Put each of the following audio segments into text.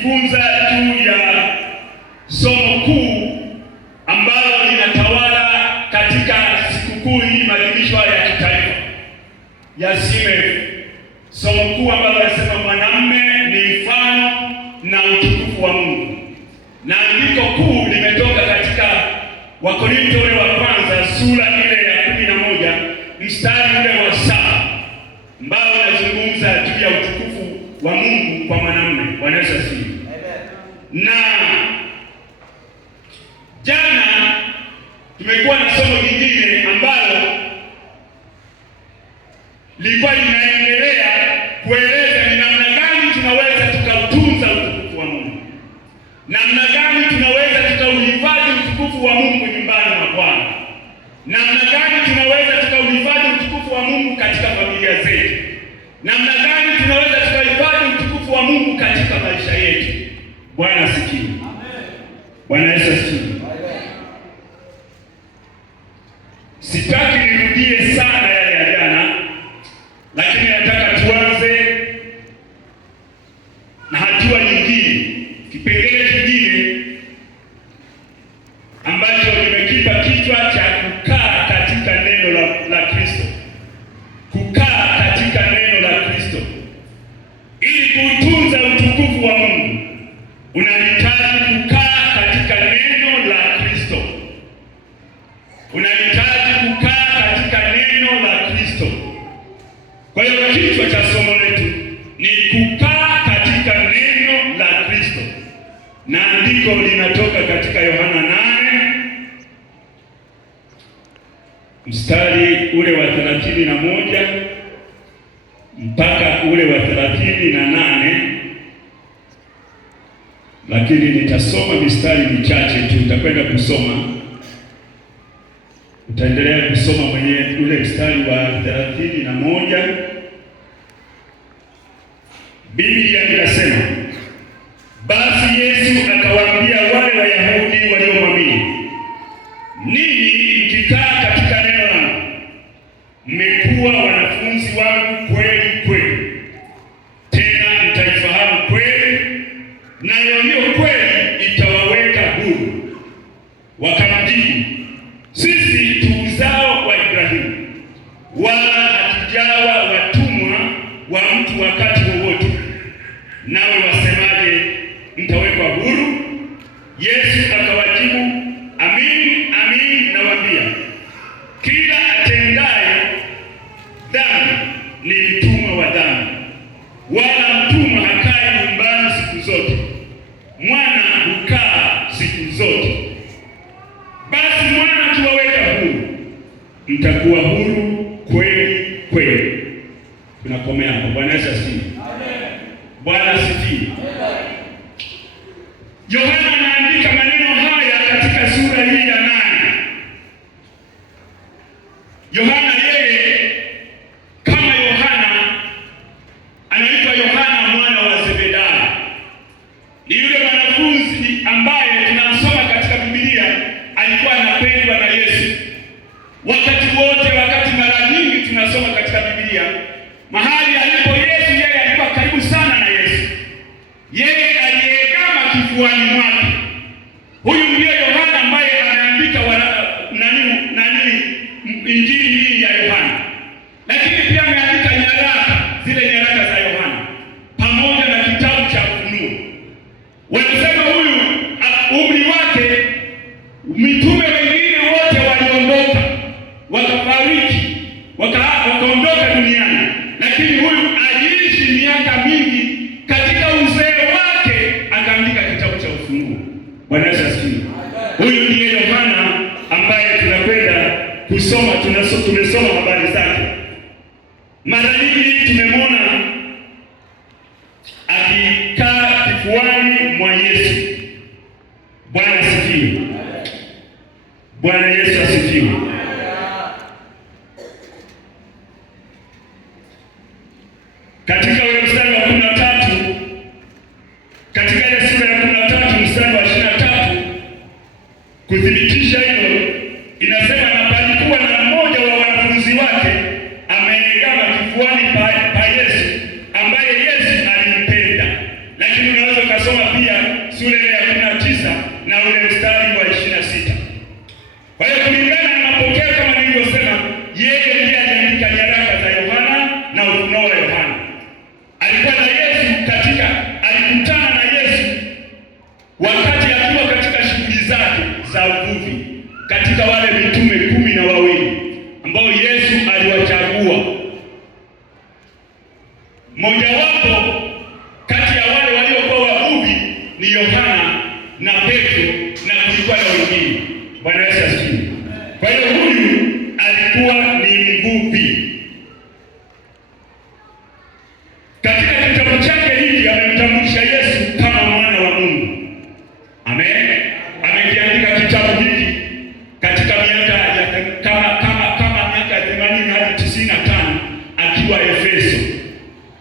kujifunza juu ya somo kuu ambalo linatawala katika sikukuu hii, maadhimisho ya kitaifa ya SMF. Somo kuu ambalo linasema mwanamume ni mfano na utukufu wa Mungu, na andiko kuu limetoka katika Wakorintho wa kwanza sura ile ya 11 mstari ule wa 7 ambao unazungumza juu ya utukufu wa Mungu kwa mwanamume. Bwana Yesu asifiwe. Na jana tumekuwa na somo lingine ambalo lilikuwa linaendelea kueleza ni namna gani tunaweza tukautunza utukufu wa Mungu, namna gani tunaweza tukauhifadhi utukufu wa Mungu nyumbani mwa Bwana, namna gani tunaweza tukauhifadhi utukufu wa Mungu katika familia zetu, namna gani tunaweza tukahifadhi utukufu wa Mungu katika maisha yetu. Bwana asifiwe. Amen. Bwana Yesu asifiwe. Sitaki nirudie sana yale ya jana, lakini nataka tuanze na hatua nyingine, kipengele kingine ambacho nimekipa kichwa cha kukaa katika neno la Kristo. Kukaa katika neno la Kristo. Ili kutunza utukufu wa Mungu, unahitaji kukaa katika neno la Kristo. Unahitaji kukaa katika neno la Kristo. Kwa hiyo kichwa cha somo letu ni kukaa katika neno la Kristo, na andiko linatoka katika Yohana 8 mstari ule wa 31 mpaka ule wa 38, lakini nitasoma mistari michache tu. Nitakwenda kusoma, utaendelea kusoma mwenyewe ule mstari wa 31. Biblia inasema, basi Yesu akawaambia wale Wayahudi waliomwamini, ninyi mkikaa katika neno langu, mmekuwa wanafunzi wangu kweli kweli, tena mtaifahamu kweli, nayo hiyo kweli itawaweka huru. Wakamjibu, sisi tu uzao wa Ibrahimu, wala hatujawa watumwa wa mtu wakati wowote. Nawe wasemaje, mtawekwa huru? Yesu akawajibu, amin amin nawaambia, kila atendaye dhambi ni mtumwa wa dhambi. Wala mtumwa hakai nyumbani siku zote, mwana hukaa siku zote. Basi mwana akiwaweka huru, mtakuwa huru kweli kweli. Tunakomea hapo. Bwana Yesu asifiwe. Amen. Bwana asifiwe. Amen. Yohana anaandika maneno haya katika sura hii ya 8. Yohana yeye kama Yohana anaitwa Yohana mwana wa Zebedayo. Ni yule mwanafunzi ambaye tunasoma katika Biblia alikuwa anapendwa na Yesu. Wakati wote, wakati mara nyingi tunasoma katika Biblia mahali alipo Yesu, yeye alikuwa karibu sana na Yesu. Yeye aliegama kifuani mwake. Huyu ndiye Yohana ambaye anaandika Injili hii ya Yohana. Lakini pia ameandika zile nyaraka za Yohana pamoja na kitabu cha Ufunuo. Wanasema huyu umri wake, mitume wengine wote waliondoka, wakafariki, wakaondoka duniani, lakini huyu aliishi miaka mingi. Katika uzee wake akaandika kitabu cha Ufunuo. Bwana Yesu asifiwe. Huyu ndiye Yohana ambaye tunakwenda kusoma. Tumesoma habari zake. Mara nyingi tumemwona akikaa kifuani mwa Yesu. Bwana asifiwe. Bwana Yesu asifiwe. Katika ule mstari wa 13, katika ile sura ya 13 mstari wa 23, kuthibitisha hilo inasema, na palikuwa na mmoja wa wanafunzi wake ameegama kifuani pa Yesu, ambaye Yesu alimpenda. Lakini unaweza ukasoma pia sura ya 19 na ule mstari wa 26. Kwa hiyo kulingana na mapokeo kama nilivyosema, yeye ndiye aliandika nyaraka za Yohana na ufunuo wa Yohana. Alikuwa na Yesu alikutana na Yesu wakati akiwa katika shughuli zake za uvuvi, katika wale mitume 12 ambao Yesu aliwachagua. Mojawapo kati ya wale waliokuwa wavuvi ni Yohana na Petro, na kulikuwa na wengine. Bwana Yesu asifiwe. Kwa hiyo huyu alikuwa ni mvuvi. Katika kitabu chake hiki amemtambulisha Yesu kama mwana wa Mungu. Amen. Amekiandika kitabu hiki katika miaka ya kama miaka 80 hadi 95 akiwa Efeso.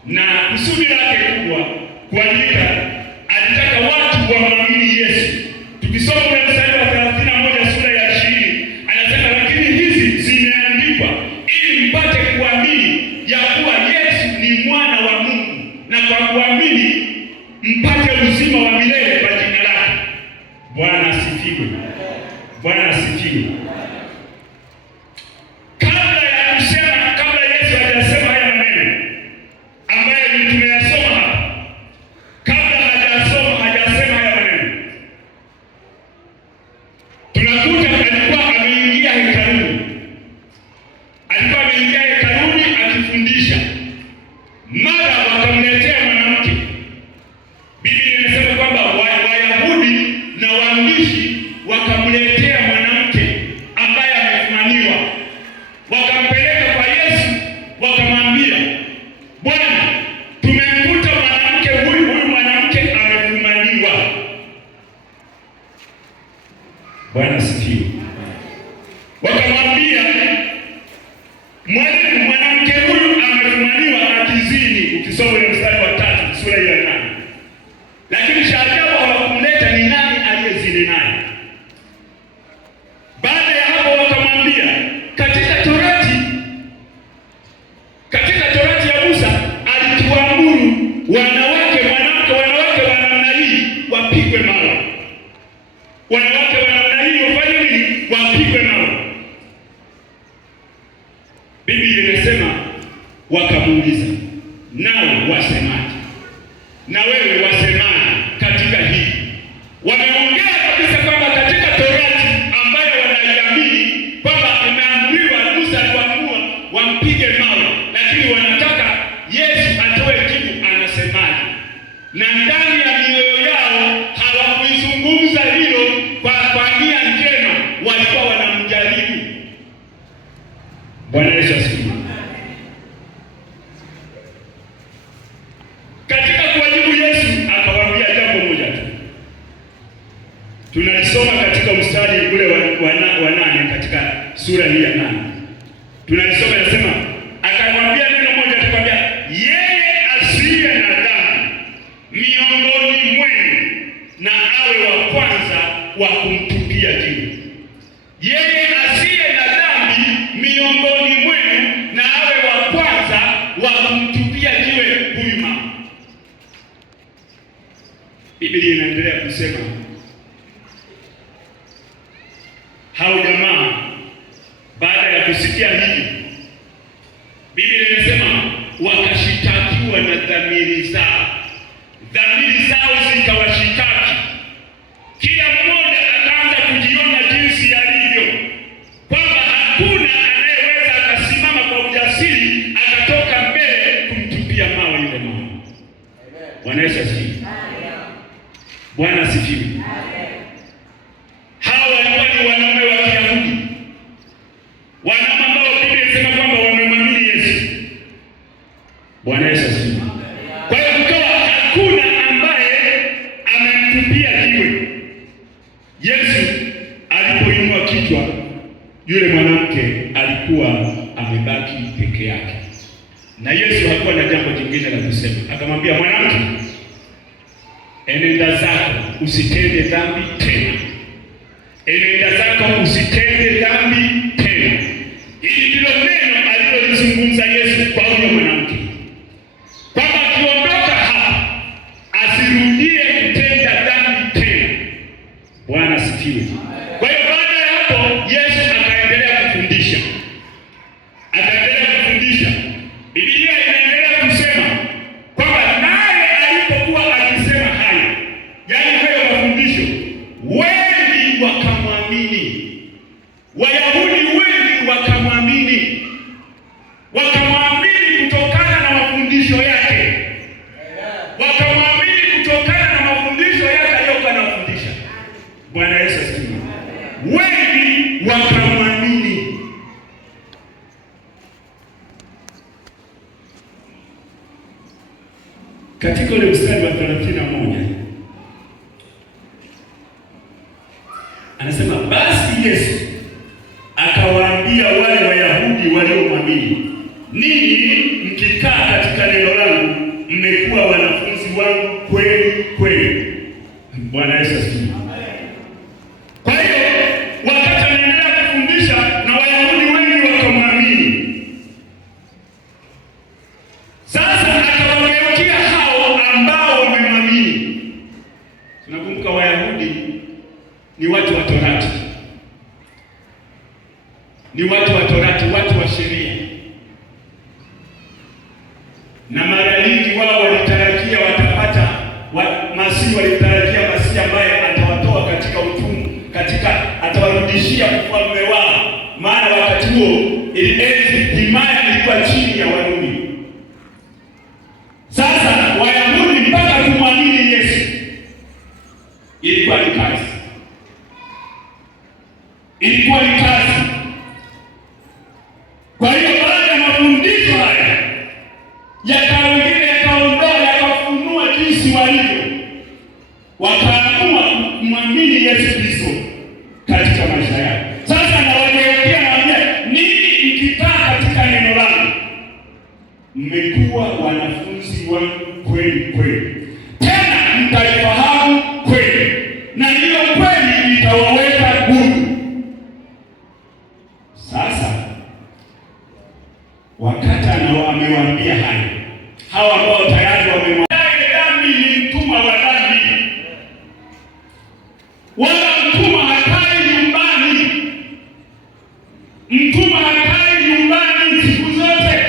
Na kusudi lake kubwa kuandika, alitaka watu wamwamini Yesu. Tukisoma mstari wa 31 sura ya 20, anasema lakini hizi zimeandikwa ili mpate kuamini ya kuwa Yesu ni mwana wa Mungu, na kwa kuamini mpate uzima wa milele kwa jina lake. Bwana asifiwe. Bwana asifiwe. Kabla Yesu hajasema haya maneno ambayo tumeyasoma hapa, kabla hajasema haya maneno, tunakuta alikuwa ameingia hekaluni. Alikuwa ameingia hekaluni akifundisha. Mara wakamletea mwanamke. Biblia inasema kwamba Wayahudi na waandishi wakamletea mwanamke ambaye amefumaniwa. Wakampeleka kwa Yesu, wakamwambia, Bwana, tumemkuta mwanamke huyu mwanamke amefumaniwa. Bwana asifiwe. Wakamwambia, mwalimu, mwanamke huyu amefumaniwa akizini. Ukisoma ile mstari wa 3 sura ya 8. Lakini cha ajabu hawakumleta ni nani aliyezini naye. Baada ya hapo wakamwambia, katika Torati ya Musa alituamuru wanawake wa namna hii wapigwe mawe. Wanawake wa namna hii wafanye nini? Wapigwe mawe. Biblia inasema wakamuuliza, nao wasemaje? Na wewe wasemaje katika hii? Wameongea kabisa kwamba katika Torati ambayo wanaiamini kwamba imeamriwa, Musa aliwaamua wampige mawe, lakini wanataka Yesu atoe jibu anasemaje. Na ndani ya mioyo yao hawakuizungumza hilo kwa nia njema, walikuwa wanamjaribu. Bwana Yesu asifiwe. Katika kuwajibu Yesu akawaambia jambo moja tu. Tunalisoma katika mstari ule wa 8 katika sura hii ya 8. Tunalisoma nasema, akamwambia neno moja tu, kwambia yeye asiye na dhambi miongoni mwenu na awe wa kwanza wa kumtupia jiwe. Yeye asiye na dhambi miongoni mwenu na awe wa kwanza wa kumtupia jiwe huyu mama. Biblia inaendelea kusema hao jamaa baada ya kusikia hivi, Biblia inasema wakashitakiwa na dhamiri zao. Dhamiri zao zikawashitaki. Kila mmoja akaanza kujiona jinsi alivyo, kwamba hakuna anayeweza akasimama kwa ujasiri akatoka mbele kumtupia mawe yule mama. Bwana Yesu asifiwe. Bwana asifiwe. Hawa walikuwa ni wanaume wa Kiyahudi, wanaume ambao Biblia inasema kwamba wamemwamini Yesu. Bwana Yesu asifiwe. Kwa hiyo kukawa hakuna ambaye amemtupia jiwe. Yesu alipoinua kichwa, yule mwanamke alikuwa amebaki peke yake, na Yesu hakuwa na jambo jingine la kusema. Akamwambia, mwanamke, enenda zako usitende dhambi tena. Enenda zako usitende dhambi tena. Hili ndilo neno alilozungumza Yesu kwa huyo mwanamke, kwamba akiondoka hapa asirudie Bwana Yesu asifiwe. Wengi wakamwamini. Katika ule mstari wa 31 anasema, basi Yesu akawaambia wale Wayahudi waliomwamini, ninyi mkikaa katika neno langu mmekuwa wanafunzi wangu kweli kweli. Bwana Yesu asifiwe. Kwa hiyo wakati anaendelea kufundisha na Wayahudi wengi wakamwamini, sasa akawageukia hao ambao wamemwamini. Tunakumbuka Wayahudi ni watu wa Torati, ni watu wa Torati, watu wa sheria, na mara nyingi wao walitarajia watapata Masihi, walitarajia Masihi ambaye atawatoa katika utumwa, atawarudishia ufalme wao, maana wakati huo himaya ilikuwa chini ya Warumi. Sasa Wayahudi mpaka kumwamini Yesu ilikuwa ni kazi, ilikuwa ni kazi. Kwa hiyo baada ya mafundisho haya yakaondoa yakafunua jinsi walivyo, wakaamua kumwamini Yesu Kristo katika maisha yao. Sasa nawageukia naambia, ninyi mkikaa katika neno langu mmekuwa wanafunzi wangu kweli kweli, tena mtaifahamu kweli, na hiyo kweli itawaweka huru. Sasa wakati amewaambia haya, hawa ambao tayari wamemwamini, dhambi ni mtumwa wa dhambi, wala mtumwa hakai nyumbani. Mtumwa hakai nyumbani siku zote,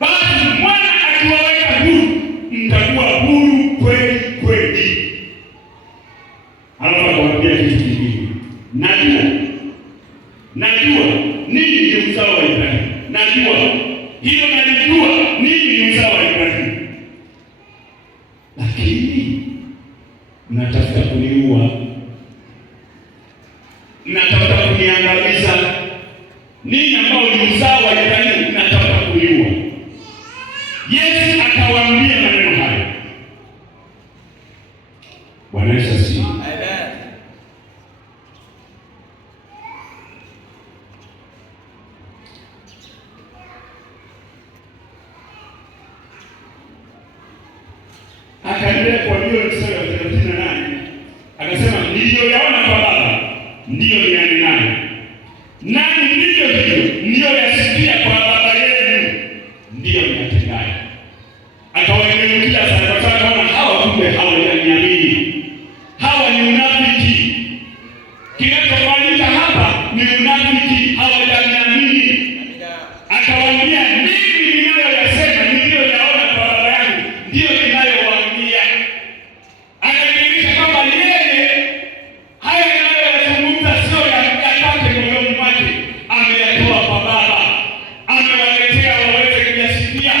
basi mwana akiwaweka huru, mtakuwa huru kweli kweli. Halafu akawaambia kitu kingine, najua ninyi ni uzao wa Ibrahimu. Najua hilo, nalijua ninyi ni uzao wa Ibrahimu, lakini mnatafuta kuniua, mnatafuta kuniangamiza. Ninyi ambao ni uzao wa Ibrahimu mnatafuta kuniua. Yesu akawaambia maneno haya. Bwana Yesu asifiwe. Akaendelea kuambia mstari wa 38, akasema, niliyoyaona kwa Baba ndiyo niyanenayo, nani ndivyo hivyo mliyoyasikia kwa baba yenu ndiyo niyatendayo. Akawageukia sasa, kwa sababu kama hawa kumbe hawajaniamini, hawa ni unafiki. Kinachofanyika hapa ni unafiki, hawajaniamini. Akawaambia, mimi ninayoyasema niliyoyaona kwa baba yangu ndiyo ninayowaambia. Anadhihirisha kwamba yeye haya anayoyazungumza sio yake moyoni mwake, ameyatoa kwa Baba, amewaletea waweze kuyasikia,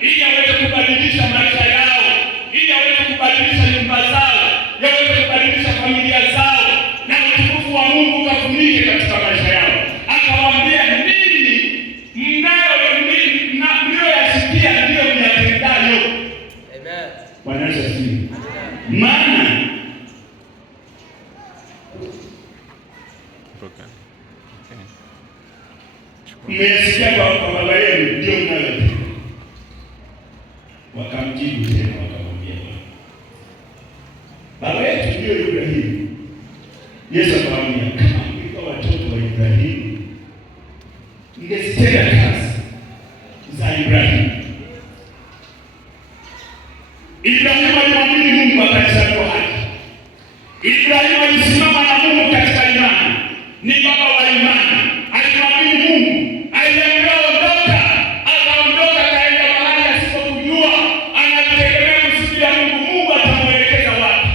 ili aweze kubadilisha maisha yao, ili aweze kubadilisha nyumba zao, yaweze kubadilisha familia zao, na utukufu wa Mungu ukafunike katika maisha yao. Akawaambia, ninyi mnayoyasikia ndiyo myatendayo. Amen. Bwana Yesu asifiwe. Maana mmesikia kwa baba yenu ndio mnayotenda. Wakamjibu tena wakamwambia, baba yetu ndio Ibrahimu. Yesu akamwambia, kama mlikuwa watoto wa Ibrahimu mngezitenda kazi za Ibrahimu. Ibrahimu alimwamini Mungu akahesabiwa haki. Ibrahimu alisimama na Mungu katika imani, ni baba wa imani. Alimwamini Mungu, aliambiwa ondoka, akaondoka kaenda mahali asipokujua. Anategemea msiku ya Mungu, Mungu atamwelekeza wapi.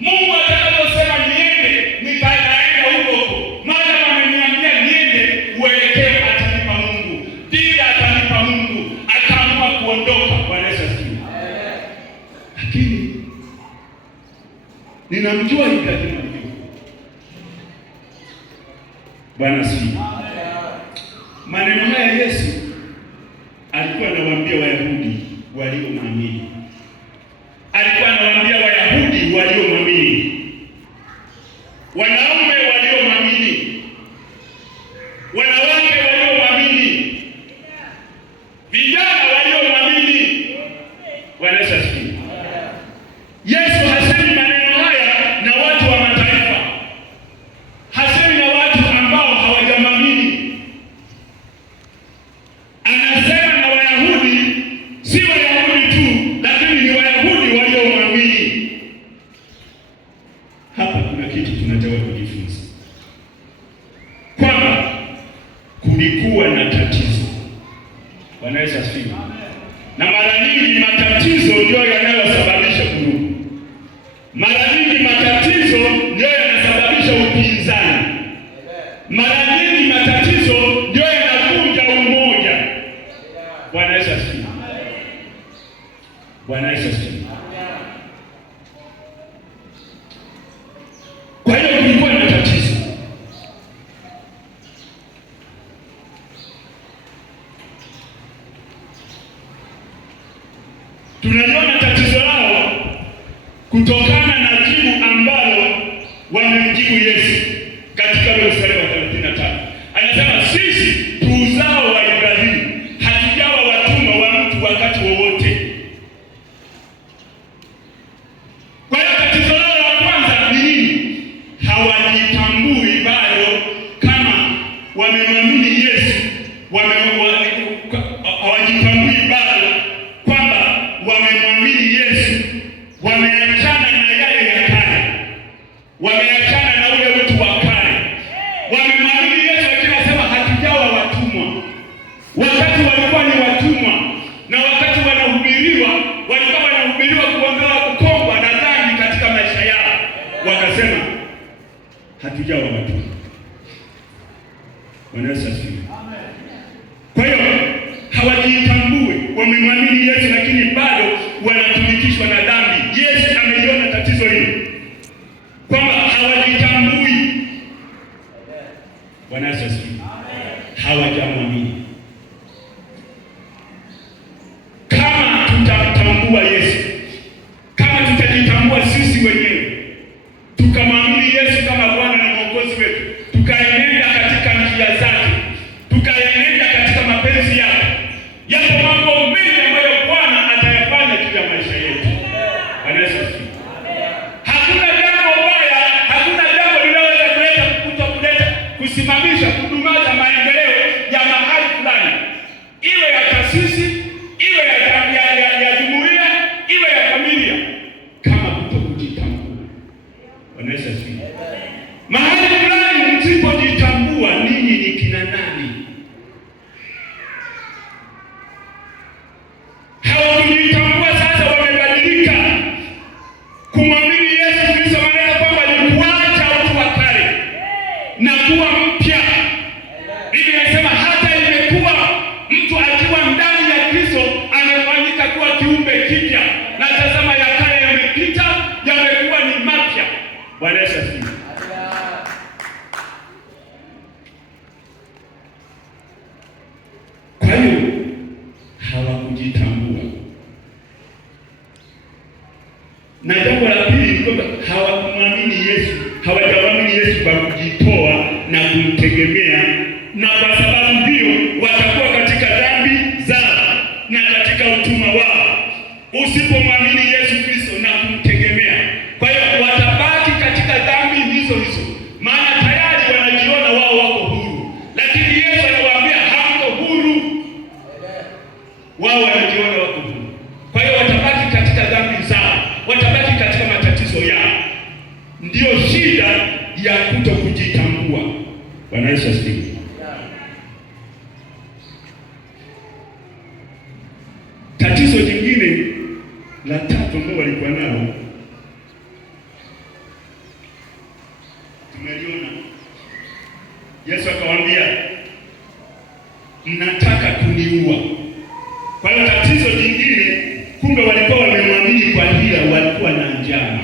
Mungu atakaposema niende, nitaenda huko huko. Maana ameniambia niende, uelekeo atanipa Mungu, ndiye atanipa Mungu. Akaamua kuondoka. Bwana Yesu asifiwe. Lakini ninamjua Ibrahimu. Bwana sifiwe. Maneno haya Yesu alikuwa anawaambia Wayahudi waliomwamini. Alikuwa anawaambia Wayahudi waliomwamini, wanaume waliomwamini, wanawake waliomwamini, vijana waliomwamini. Bwana asifiwe. Yesu hasemi maneno haya na watu wa mataifa, hasemi na watu ambao hawajamwamini. Anasema na Wayahudi, si Wayahudi tu, lakini ni Wayahudi waliomwamini. Hapa kuna kitu tunataka kujifunza, kwamba kulikuwa na tatizo. Bwana Yesu asifiwe. Na mara nyingi matatizo ndio yanayosababisha vurugu. Mara nyingi matatizo ndio yanasababisha upinzani. Mara nyingi matatizo ndio yanavunja umoja. Bwana Yesu asifiwe. Bwana Yesu asifiwe. Kwa hiyo kulikuwa na tatizo. Tunaliona tatizo lao kutokana na jibu ambalo wamemjibu Yesu katika ule mstari wa 35. Anasema sisi tu uzao wa Ibrahimu, hatujawa watumwa wa mtu wakati wowote. Kwa hiyo tatizo lao la kwanza ni nini? Hawajitambui bado kama wamemwamini Yesu. Hawajitambui bado kwamba wamemwamini Yesu. Wameachana na yale ya kale, wameachana na ule utu wa kale. Wamemwamini Yesu, lakini anasema hatujawa watumwa. Wakati walikuwa ni watumwa, na wakati wanahubiriwa, walikuwa wanahubiriwa kuondoa kukongwa na dhambi katika maisha yao. Wakasema hatujawa watumwa. Bwana Yesu asifiwe. Kwa hiyo hawajitambui, wamemwamini Yesu lakini bado wanatumikishwa na dhambi. Yesu ameliona tatizo hili, kwamba hawajitambui. Bwana Yesu asifiwe. Hawajamwamini. Kama tutamtambua Yesu, kama tutajitambua sisi wenyewe, tukamwamini Yesu kama Bwana na Mwokozi wetu, tukaenenda katika njia zake, tukaenenda katika mapenzi yake, yapo mambo mengi ambayo Bwana atayafanya juu ya maisha yetu. Bwana Yesu asifiwe. Hakuna jambo baya, hakuna jambo linaloweza kuleta kusimamisha, kudumaza maendeleo ya mahali fulani, iwe ya taasisi, iwe ya jumuiya, iwe ya familia, kama kutokujitambua. Bwana Yesu asifiwe. Mahali fulani msipojitambua ninyi ni kina nani, hawakujitambua, sasa wamebadilika kumwamini Yesu Kristo. Maana kwamba ni kuacha utu wa kale na kuwa mpya. Biblia inasema hata imekuwa mtu akiwa ndani ya Kristo amefanyika kuwa kiumbe kipya, na tazama ya kale yamepita, yamekuwa ni mapya. Bwana Yesu asifiwe. Kwa hiyo hawakujitambua. Na jambo la pili ni kwamba hawakumwamini Yesu, hawajamwamini Yesu kwa kujitoa na kumtegemea, na kwa sababu hiyo watakuwa katika dhambi zao na katika utumwa wao. Usipomwamini Yesu Kristo na kumtegemea, kwa hiyo watabaki katika dhambi hizo hizo, maana tayari wanajiona wao wako huru, lakini Yesu anawaambia hamko huru. Wao wanajiona wako huru, kwa hiyo watabaki katika dhambi zao, watabaki katika matatizo yao. Ndio shida ya kutokujitambua. Bwana Yesu asifiwe. Tatizo jingine la tatu ambalo walikuwa nalo tumeliona. Yesu akawaambia, mnataka kuniua. Kwa hiyo tatizo jingine, kumbe walikuwa wamemwamini kwa hila, walikuwa na njama.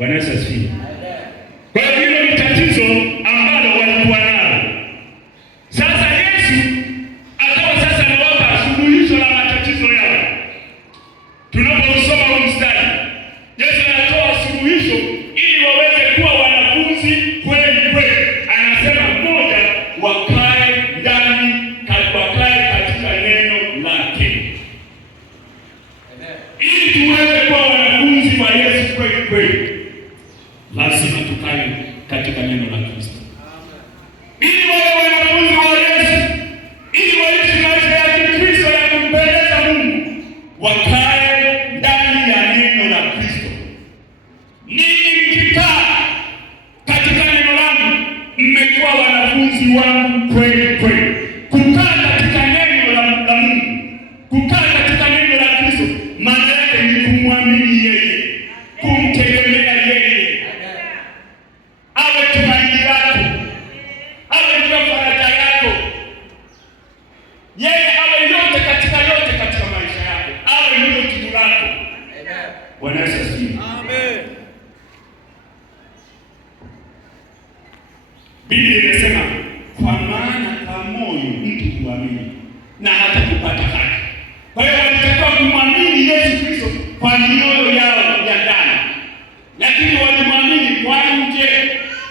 Bwana Yesu asifiwe. Kwa hiyo hilo ni tatizo ambalo walikuwa nalo. Sasa Yesu akawa sasa anawapa suluhisho la matatizo yao. Tunaposoma huu mstari, Yesu anatoa suluhisho ili waweze kuwa wanafunzi kweli kweli. Anasema moja, wakae katika neno lake. Ili tuweze kuwa wanafunzi wa Yesu kweli kweli, lazima tukae katika neno la Kristo. Ili wawe wanafunzi wa Yesu, ili waishi maisha ya Kikristo ya kumpendeza Mungu, wakae ndani ya neno la Kristo. Ninyi mkikaa katika neno langu, mmekuwa wanafunzi wangu kweli kweli. Kukaa katika neno la Mungu, kukaa katika neno la Kristo, maana yake ni kumwamini yeye, kumtegemea yeye, awe tumaini lako, awe ndio faraja yako, yeye awe yote katika maisha yako, awe ndio kitu lako. Bwana Yesu asifiwe. Amen. Biblia inasema kwa maana kwa moyo mtu huamini na hata kupata haki. Kwa hiyo walitakiwa kumwamini Yesu Kristo kwa mioyo yao ya ndani, lakini walimwamini kwa nje.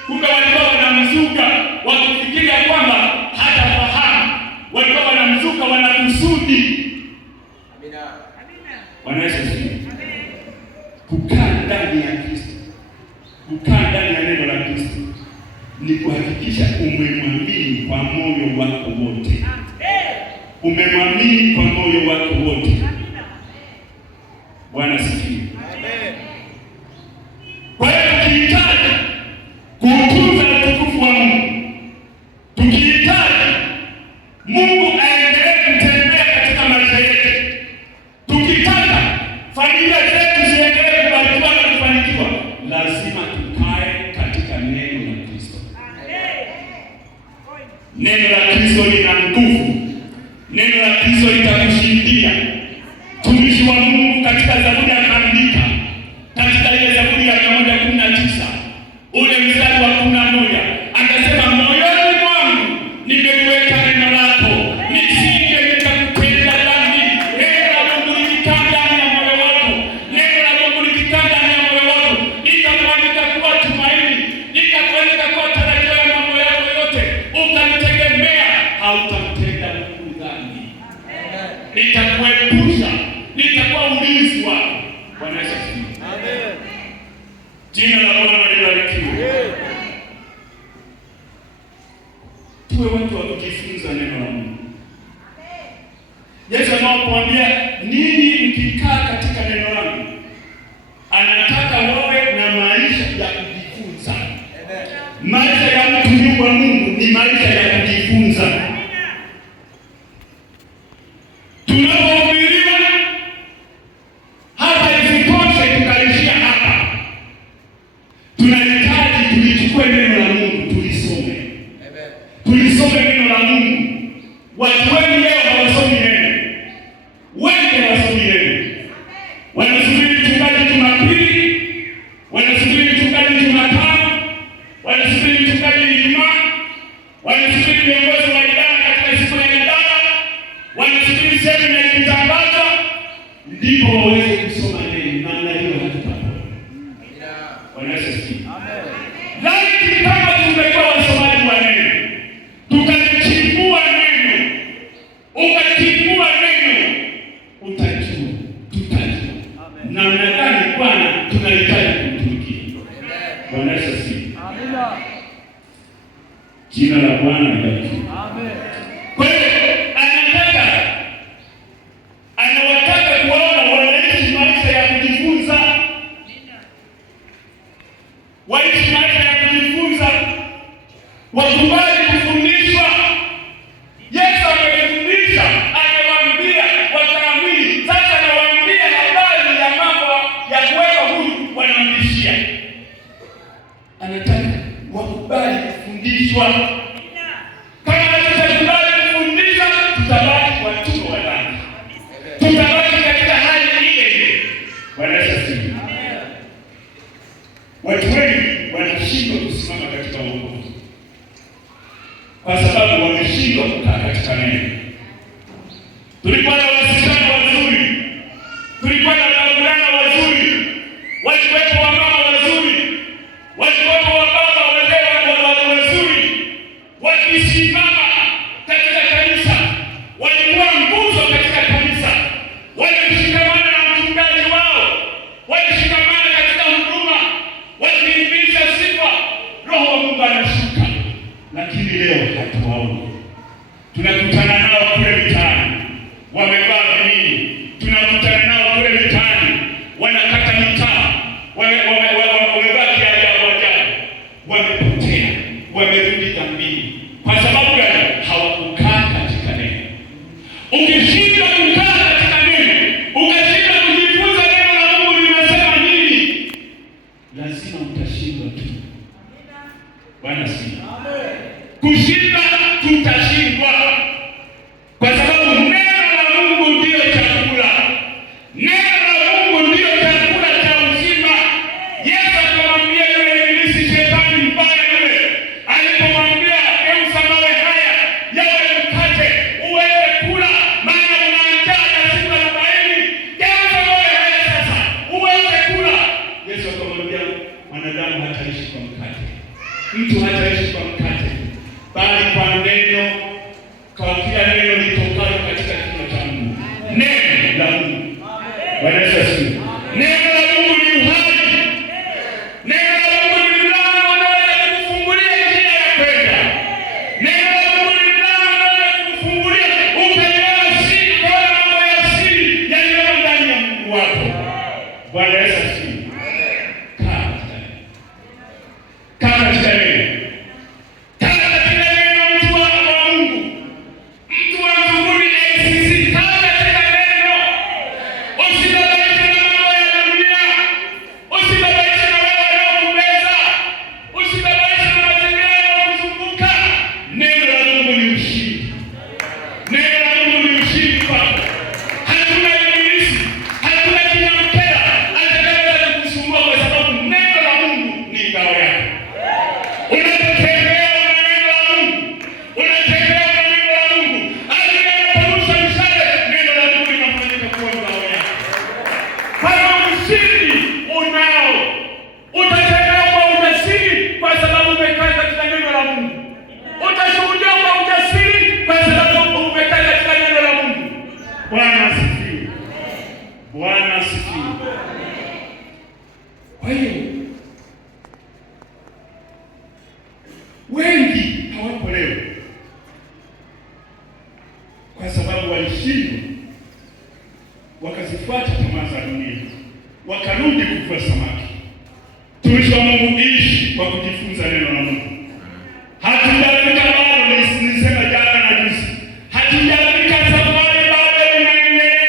Kumbe walikuwa wanamzuka wakifikiria kwamba hatafahamu, walikuwa wanamzuka wanakusudi. Amina. Bwana Yesu asifiwe. Kukaa ndani ya Kristo, kukaa ndani ya neno la Kristo ni kuhakikisha umemwamini kwa moyo wako wote. Umemwamini kwa moyo wako wote. Bwana asifiwe. Kwa hiyo tukihitaji kuutunza utukufu wa Mungu, tukihitaji Mungu aendelee kutembea katika maisha yetu, tukitaka familia zetu ziendelee kubarikiwa na kufanikiwa, lazima tukae katika neno la Kristo. Neno la Kristo lina nguvu. Neno la Kristo litakushindia. Mtumishi wa Mungu katika Zaburi akaandika, katika ile Zaburi ya 119 ule mstari wa 11, akasema moyoni mwangu nimeliweka neno lako, nisije nikakutenda dhambi. Neno la Mungu likikaa ndani ya moyo wako, neno la Mungu likikaa ndani ya moyo wako, litafanyika kuwa tumaini, litafanyika kuwa tarajio ya mambo yako yote. Ukamtegemea, hautamtenda Mungu dhambi. Litakuepusha, litakuwa ulinzi wako. Bwana Yesu asifiwe. Amen. Jina la Bwana libarikiwe. Tuwe watu wa kujifunza neno la Mungu. Yesu anapoambia ninyi mkikaa katika neno langu, anataka wawe na maisha ya kujifunza. Maisha ya mtu wa Mungu ni maisha ya kujifunza. Tunapohubiriwa hapa isitoshe tukaishia hapa. Tunahitaji tulichukue neno la Mungu tulisome. Amen. Tulisome neno la Mungu. Watu wengi leo hawasomi neno. Wengi hawasomi neno. Wanasubiri mchungaji Jumapili, wanasubiri mchungaji Jumatano, wanasubiri mchungaji Ijumaa, wanasubiri viongozi wa idara katika siku ya idara, wanasubiri semina ikitangaza ndipo waweze kusoma neno. Namna hiyo hatutapona. Bwana Yesu asifiwe. Amen. Lakini kama tungekuwa wasomaji wa neno, tukachimbua neno, ukachimbua neno, utajua, tutajua namna gani Bwana tunahitaji kumtumikia. Bwana Yesu asifiwe. Amen. Jina la Bwana libarikiwe. Amen. Kwa hiyo anawataka kuona wanaishi maisha ya kujifunza, waishi maisha ya kujifunza, wakubali kufundishwa. Yesu amefundisha, amewaambia wataamini. Sasa anawaambia habari ya mambo ya kuweka huru, wanamrudishia. Anataka wakubali kufundishwa. Kama tutakubali kufundisha, tutabaki watumwa wa dhambi. Tutabaki katika hali ile ile. Bwana Yesu asifiwe. Watu wengi wanashindwa kusimama katika wokovu kwa sababu wameshindwa kukaa katika neno. Tulikuwa na wasichana wazuri, tulikuwa na wavulana wazuri, walikuwepo wamama wazuri, walikuwepo wababa wazuri, wakisimama katika kanisa, walikuwa nguzo katika kanisa, walishikamana na mchungaji wao, walishikamana katika huduma, wakiimbisha sifa, Roho wa Mungu anashuka. Lakini leo hatuwaoni. Tunakutana nao kule mitaani, wamevaa vinini, tunakutana nao kule mitaani, wanakata mitaa, wamevaa kiajabu ajabu, wamepotea, wamerudi dhambini. Kwa sababu gani? Hawakukaa katika neno. Ukishindwa kukaa katika neno, ukashindwa kujifunza neno la Mungu linasema nini, lazima utashindwa tu. Bwana asifiwe. Kushinda tutashindwa, kwa sababu neno la Mungu ndio chakula. Neno la Mungu ndio chakula cha uzima. Yesu akamwambia yule ibilisi, shetani mbaya yule, alipomwambia geuza mawe haya yawe mkate uweze kula, maana una njaa na siku 40, geuza mawe haya sasa uweze kula. Yesu akamwambia mwanadamu hataishi kwa mkate, mtu hataishi kwa mkate, bali kwa neno, kwa kila neno litokalo katika kinywa cha Mungu. Neno la Mungu. Bwana Yesu asifiwe. Neno la Mungu ni uhai. Neno la Mungu ni mlango unaoweza kukufungulia njia ya kwenda. Neno la Mungu ni mlango unaoweza kukufungulia ukaiona siri, kwa mambo ya siri yaliyo ndani ya Mungu wako. Bwana Yesu asifiwe. Kaa katika neno. Bwana asifiwe. Kwa hiyo wengi hawapo leo kwa sababu walishindwa, wakazifuata tamaa za dunia, wakarudi kuvua samaki. Tumishi wa Mungu, ishi kwa kujifunza neno la Mungu. Hatujafika bado, nilisema jana na juzi, hatujafika safari bado inaendelea.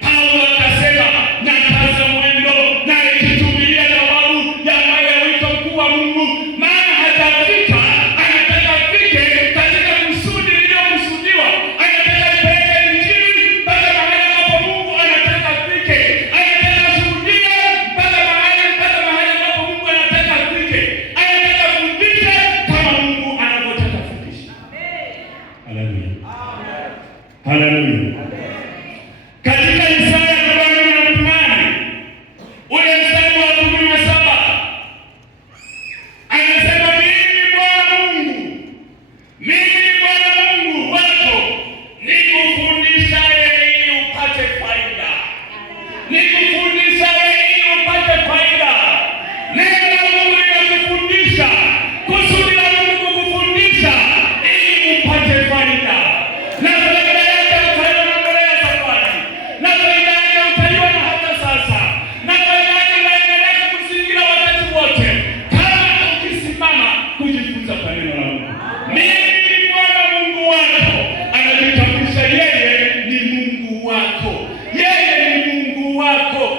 Paulo akasema na kaza mwendo na ikitumilia thawabu ya wito mkuu wa Mungu, maana hajafika, anataka afike katika kusudi lililokusudiwa. Anataka ipeleke Injili mpaka mahali ambapo Mungu anataka afike. Anataka shuhudia mpaka mahali ambapo Mungu anataka afike. Anataka fundisha kama Mungu anavyotaka fundisha. Haleluya. Haleluya. Katika Isaya 48 ule mstari wa 17 anasema, mimi Bwana Mungu wako nikufundishaye ili upate faida. Nikufundishaye ili upate faida. Neno la Mungu linakufundisha, kusudi la Mungu kukufundisha ili upate faida. Na faida yake utaiona mbele ya safari. Na faida yake utaiona hata sasa. Na faida yake inaendelea kukuzingira wakati wote, kama ukisimama kujifunza kwa neno la Mungu. Mimi ni Bwana Mungu wako. Anajitambulisha yeye ni Mungu wako. Yeye ni Mungu wako,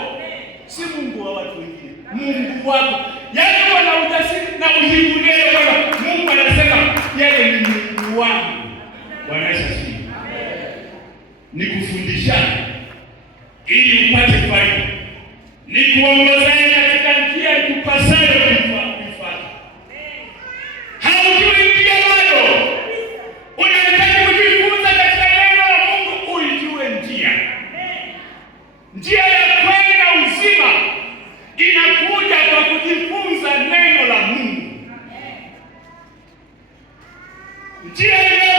si Mungu wa watu wengine. Mungu wako. Yaani wana ujasiri na ujivunie kwamba Mungu anasema yeye ni Mungu wangu. Bwana Yesu asifiwe. Nikufundisha ili upate faida, nikuongozaye katika njia ikupasayo njia